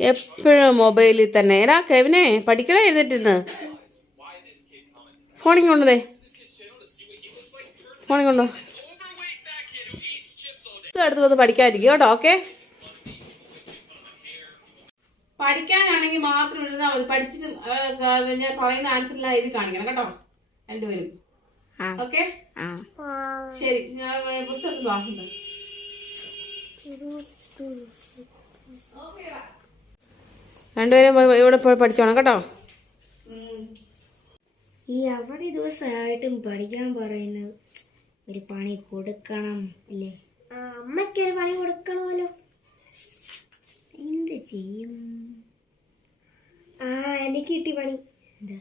എപ്പോഴും മൊബൈലിൽ തന്നെ. എടാ കെവിനെ പഠിക്കണേ എഴുന്നേറ്റിന്ന്. ഫോണിൽ കൊണ്ടുതേ, ഫോണിൽ കൊണ്ടോ. അടുത്ത് വന്ന് പഠിക്കാതിരിക്കും കേട്ടോ. ഓക്കെ, പഠിക്കാനാണെങ്കിൽ മാത്രം എഴുതാൽ മതി. പഠിച്ചിട്ട് ഞാൻ പറയുന്ന ആൻസറിലാണ് എഴുതി കാണിക്കണം കേട്ടോ രണ്ടുപേരും. ഓക്കെ ശരി, ഞാൻ പുസ്തകത്തിൽ വാങ്ങുന്നുണ്ട്. രണ്ടുപേരും ഇവിടെ പോയി പഠിച്ചോണം കേട്ടോ. ഈ അവധി ദിവസമായിട്ടും പഠിക്കാൻ പറയുന്നത് ഒരു പണി കൊടുക്കണം അല്ലേ? അമ്മയ്ക്കൊരു പണി കൊടുക്കണമല്ലോ. എന്ത് ചെയ്യും? എനിക്ക് കിട്ടി പണി. എന്താ?